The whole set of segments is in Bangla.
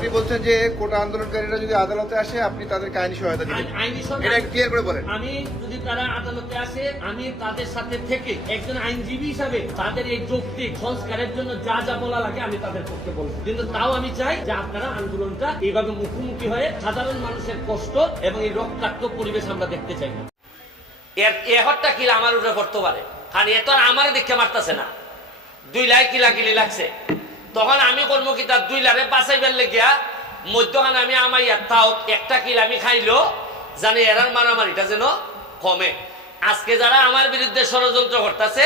আপনি বলছেন যে কোটা আন্দোলনকারীরা যদি আদালতে আসে আপনি তাদেরকে আইনি সহায়তা দিবেন। আইনি সহায়তা- এটা ক্লিয়ার করে বলেন। আমি যদি তারা আদালতে আসে আমি তাদের সাথে থেকে একজন আইনজীবী হিসাবে তাদের এই যৌক্তিক সংস্কারের জন্য যা যা বলা লাগে আমি তাদের পক্ষে বলব। কিন্তু তাও আমি চাই যে আপনারা আন্দোলনটা এইভাবে মুখোমুখি হয়ে সাধারণ মানুষের কষ্ট এবং এই রক্তাক্ত পরিবেশ আমরা দেখতে চাই না। এর এ হট্টা কিলা আমার উপরে পড়তে পারে? কারণ এ তো আর আমার দেখে মারতেছে না। দুই লাই কিলা কিলি লাগছে? তখন আমি করব কি, তার দুই লারে বাঁচাইবার লেগিয়া মধ্যখানে আমি আমার ইয়ার তাও একটা কিল আমি খাইলো, জানি এরার মারামারিটা যেন কমে। আজকে যারা আমার বিরুদ্ধে ষড়যন্ত্র করতেছে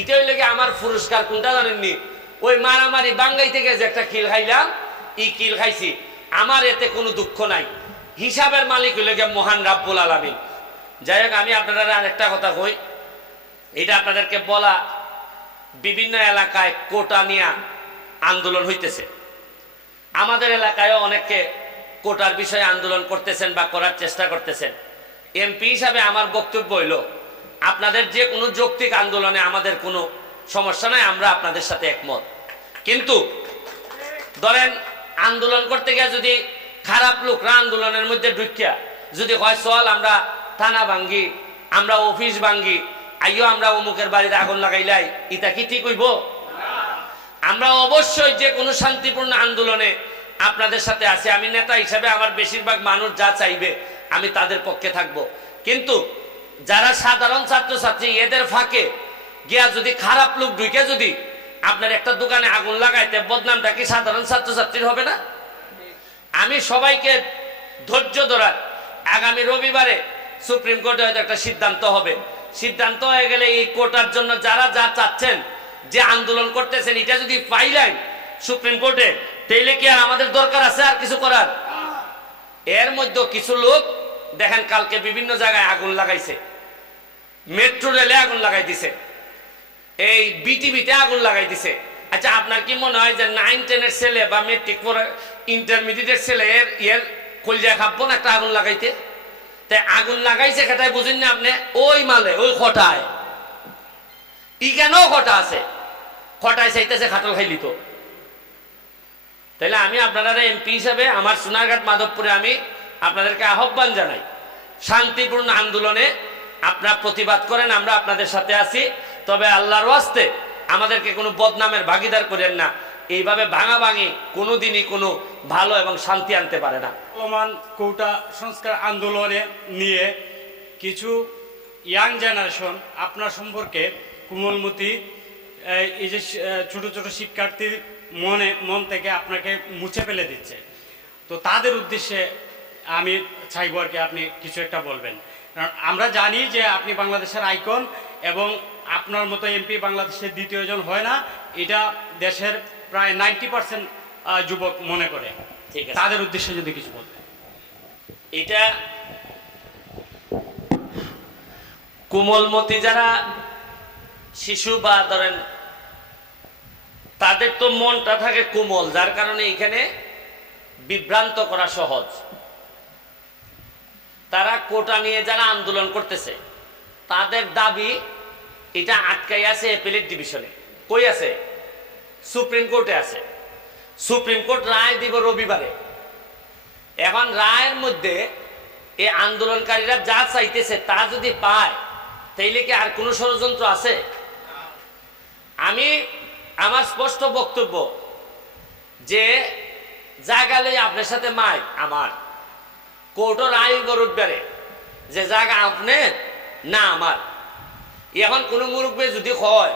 এটাই লেগে আমার পুরস্কার কোনটা জানেননি? ওই মারামারি বাঙ্গাই থেকে যে একটা কিল খাইলাম, ই কিল খাইছি। আমার এতে কোনো দুঃখ নাই। হিসাবের মালিক হইলে গিয়ে মহান রাব্বুল আলামিন। যাই হোক, আমি আপনারা আরেকটা কথা কই। এটা আপনাদেরকে বলা, বিভিন্ন এলাকায় কোটা নিয়ে আন্দোলন হইতেছে। আমাদের এলাকায়ও অনেকে কোটার বিষয়ে আন্দোলন করতেছেন বা করার চেষ্টা করতেছেন। এমপি হিসাবে আমার বক্তব্য হইল, আপনাদের যে কোনো যৌক্তিক আন্দোলনে আমাদের কোনো সমস্যা নাই, আমরা আপনাদের সাথে একমত। কিন্তু ধরেন, আন্দোলন করতে গিয়ে যদি খারাপ লোকরা আন্দোলনের মধ্যে ঢুকিয়া যদি হয়, চল আমরা থানা ভাঙ্গি, আমরা অফিস ভাঙ্গি আইও আমরা অমুকের বাড়িতে আগুন লাগাইলাই ইটা কি ঠিক হইব? আমরা অবশ্যই যে কোনো শান্তিপূর্ণ আন্দোলনে আপনাদের সাথে আছি। আমি নেতা হিসাবে আমার বেশিরভাগ মানুষ যা চাইবে, আমি তাদের পক্ষে থাকব। কিন্তু যারা সাধারণ ছাত্রছাত্রী, এদের ফাঁকে গিয়া যদি খারাপ লোক ঢুকে যদি আপনার একটা দোকানে আগুন লাগাইতে, বদনামটা কি সাধারণ ছাত্রছাত্রীর হবে না? আমি সবাইকে ধৈর্য ধরার আগামী রবিবারে সুপ্রিম কোর্টে হয়তো একটা সিদ্ধান্ত হবে। সিদ্ধান্ত হয়ে গেলে এই কোর্টার জন্য যারা যা চাচ্ছেন যে আন্দোলন করতেছেন, এটা যদি পাইলেন সুপ্রিম কোর্টে, তাইলে কি আর আমাদের দরকার আছে আর কিছু করার? এর মধ্যে কিছু লোক, দেখেন কালকে বিভিন্ন জায়গায় আগুন লাগাইছে। মেট্রো রেলে আগুন লাগাই দিছে। এই বিটিভিতে আগুন লাগাই দিছে। আচ্ছা আপনার কি মনে হয় যে নাইন টেনের ছেলে বা মেট্রিক পরে ইন্টারমিডিয়েট ছেলে, এর এর কলজা খাব না একটা আগুন লাগাইতে? তাই আগুন লাগাইছে সেটাই বুঝেন না আপনি, ওই মালে, ওই খটায়। ই কেন খটা আছে। খটায় চাইতেছে খাটল খাইলি তো। তাহলে আমি আপনারা এমপি হিসাবে আমার সোনারঘাট মাধবপুরে আমি আপনাদেরকে আহ্বান জানাই। শান্তিপূর্ণ আন্দোলনে আপনারা প্রতিবাদ করেন, আমরা আপনাদের সাথে আছি। তবে আল্লাহর ওয়াস্তে আমাদেরকে কোনো বদনামের ভাগিদার করেন না। এইভাবে ভাঙা ভাঙি কোনোদিনই কোনো ভালো এবং শান্তি আনতে পারে না। চলমান কৌটা সংস্কার আন্দোলনে নিয়ে কিছু ইয়াং জেনারেশন আপনার সম্পর্কে কোমলমতি এই যে ছোট ছোট শিক্ষার্থীর মনে মন থেকে আপনাকে মুছে ফেলে দিচ্ছে। তো তাদের উদ্দেশ্যে আমি চাইব আর কি আপনি কিছু একটা বলবেন। কারণ আমরা জানি যে আপনি বাংলাদেশের আইকন এবং আপনার মতো এমপি বাংলাদেশের দ্বিতীয়জন হয় না এটা দেশের প্রায় নাইনটি পার্সেন্ট যুবক মনে করে। ঠিক আছে। তাদের উদ্দেশ্যে যদি কিছু বলতেন এটা কোমলমতি যারা শিশু বা ধরেন তাদের তো মনটা থাকে কোমল, যার কারণে এখানে বিভ্রান্ত করা সহজ। তারা কোটা নিয়ে যারা আন্দোলন করতেছে, তাদের দাবি এটা আটকাই আছে এপিলেট ডিভিশনে কই আছে? সুপ্রিম কোর্টে আছে। সুপ্রিম কোর্ট রায় দিব রবিবারে। এখন রায়ের মধ্যে এই আন্দোলনকারীরা যা চাইতেছে তা যদি পায়, তাইলে কি আর কোনো ষড়যন্ত্র আছে? আমি আমার স্পষ্ট বক্তব্য যে জায়গালে আপনার সাথে মাই, আমার। কোর্টও রায় গরুট বেড়ে, যে জায়গা আপনার না আমার। এখন কোনো মুরব্বী যদি হয়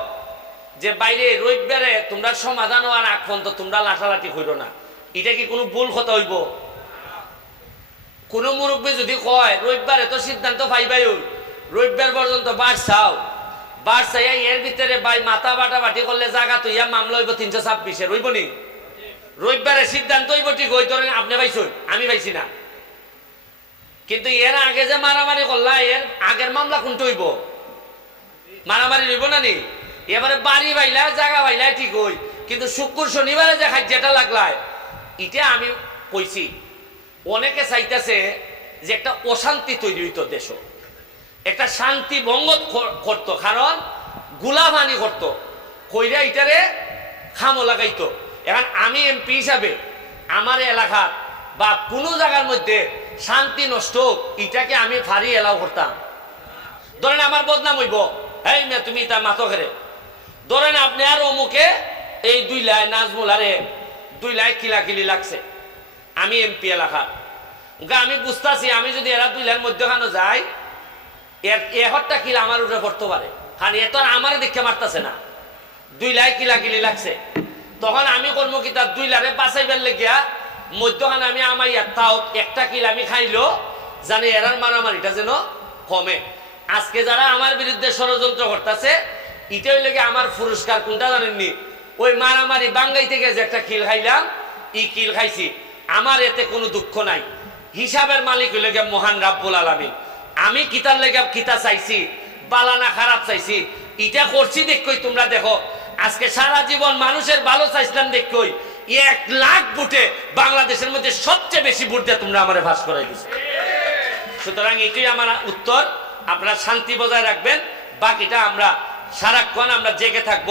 যে, বাইরে রবিবারে তোমরা সমাধান হওয়ার আগ পর্যন্ত তোমরা লাঠালাঠি হইল না। এটা কি কোনো ভুল কথা হইব? কোনো মুরব্বী যদি কয় রবিবারে তো সিদ্ধান্ত পাইবাই রবিবার পর্যন্ত বাস বাস চাইয়া এর ভিতরে বাই মাথা বাটা বাটি করলে জায়গা তো ইয়া মামলা হইব তিনশো ছাব্বিশের হইব নি? রবিবারে সিদ্ধান্ত হইব ঠিক হই ধরেন আপনি পাইছেন, আমি পাইছি না। কিন্তু এর আগে যে মারামারি করলা, এর আগের মামলা কোনটা হইব? মারামারি হইব না নি? এবারে বাড়ি বাইলা জায়গা বাইলা, ঠিক হই কিন্তু শুক্র শনিবারে যে যেটা লাগলায় এটা আমি কইছি, অনেকে চাইতেছে যে একটা অশান্তি তৈরি হইতো দেশ। একটা শান্তি ভঙ্গ করতো, কারণ গুলামানি করতো, কইরা ইটারে খামো লাগাইতো। এখন আমি এমপি হিসাবে আমার এলাকা বা কোনো জায়গার মধ্যে শান্তি নষ্ট হোক এটাকে আমি ফারি এলাও করতাম। ধরেন আমার বদনাম হইব এই মেয়ে, তুমি তার মাথো ঘেরে ধরেন আপনি আর অমুকে এই দুই লাই নাজমুল আরে দুই লাই কিলাকিলি লাগছে, আমি এমপি এলাকা। আমি বুঝতেছি, আমি যদি এরা দুই লাইন মধ্যখানে যাই এর এহরটা কিলা আমার উপরে পড়তে পারে। কারণ এ তো আর আমার দেখে মারতেছে না। দুই লাই কিলাকিলি লাগছে। তখন আমি করব কি তার দুই লারে বাঁচাই ফেললে গিয়া মধ্যখানে আমি আমার তাও একটা কিল আমি খাইলো, জানি এরার মারামারিটা যেন কমে। আজকে যারা আমার বিরুদ্ধে ষড়যন্ত্র করতেছে এটা হইলে গিয়ে আমার পুরস্কার কোনটা জানেননি? ওই মারামারি বাঙ্গাই থেকে যে একটা কিল খাইলাম, ই কিল খাইছি। আমার এতে কোনো দুঃখ নাই। হিসাবের মালিক হইলে মহান রাব্বুল আলামিন। আমি কিতার লেগে কিতা চাইছি বালানা খারাপ চাইছি। এটা করছি দেখই তোমরা দেখো। আজকে সারা জীবন মানুষের ভালো চাইছিলাম দেখই এক লাখ বুটে বাংলাদেশের মধ্যে সবচেয়ে বেশি বুট দিয়ে তোমরা আমার ভাস করাই দিছো। সুতরাং এটাই আমার উত্তর। আপনারা শান্তি বজায় রাখবেন। বাকিটা আমরা সারাক্ষণ আমরা জেগে থাকব।